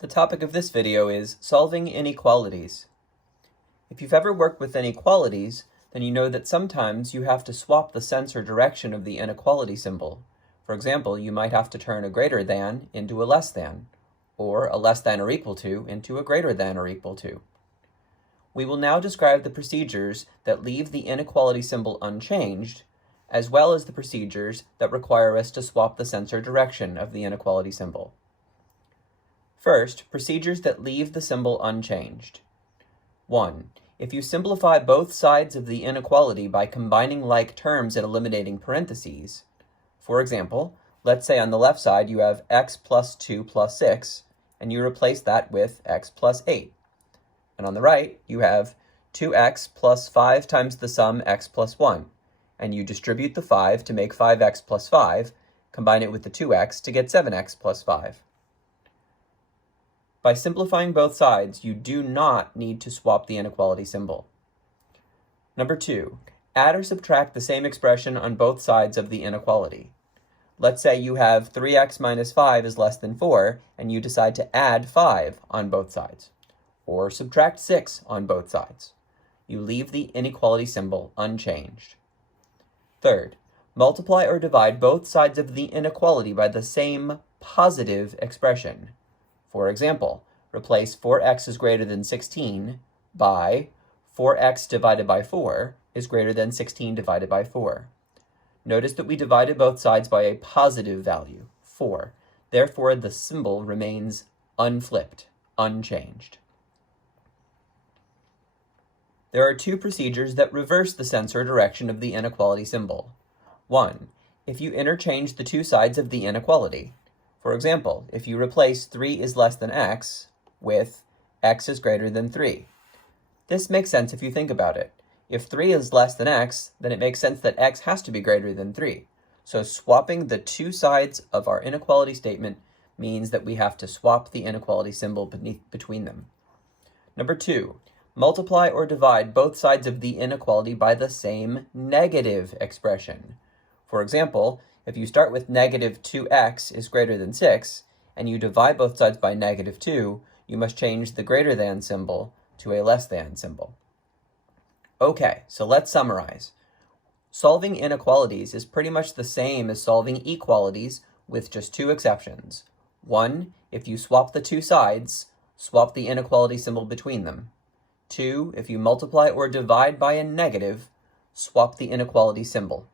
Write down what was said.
The topic of this video is solving inequalities. If you've ever worked with inequalities, then you know that sometimes you have to swap the sense or direction of the inequality symbol. For example, you might have to turn a greater than into a less than, or a less than or equal to into a greater than or equal to. We will now describe the procedures that leave the inequality symbol unchanged, as well as the procedures that require us to swap the sense or direction of the inequality symbol. First, procedures that leave the symbol unchanged. 1. If you simplify both sides of the inequality by combining like terms and eliminating parentheses, for example, let's say on the left side you have x plus 2 plus 6, and you replace that with x plus 8. And on the right, you have 2x plus 5 times the sum x plus 1, and you distribute the 5 to make 5x plus 5, combine it with the 2x to get 7x plus 5. By simplifying both sides, you do not need to swap the inequality symbol. Number 2, add or subtract the same expression on both sides of the inequality. Let's say you have 3x minus 5 is less than 4, and you decide to add 5 on both sides, or subtract 6 on both sides. You leave the inequality symbol unchanged. Third, multiply or divide both sides of the inequality by the same positive expression. For example, replace 4x is greater than 16 by 4x divided by 4 is greater than 16 divided by 4. Notice that we divided both sides by a positive value, 4. Therefore, the symbol remains unflipped, unchanged. There are two procedures that reverse the sense or direction of the inequality symbol. 1. If you interchange the two sides of the inequality. For example, if you replace 3 is less than x with x is greater than 3. This makes sense if you think about it. If 3 is less than x, then it makes sense that x has to be greater than 3. So swapping the two sides of our inequality statement means that we have to swap the inequality symbol between them. Number 2. Multiply or divide both sides of the inequality by the same negative expression. For example, if you start with negative 2x is greater than 6, and you divide both sides by negative 2, you must change the greater than symbol to a less than symbol. Okay, so let's summarize. Solving inequalities is pretty much the same as solving equalities with just two exceptions. 1, if you swap the two sides, swap the inequality symbol between them. 2, if you multiply or divide by a negative, swap the inequality symbol.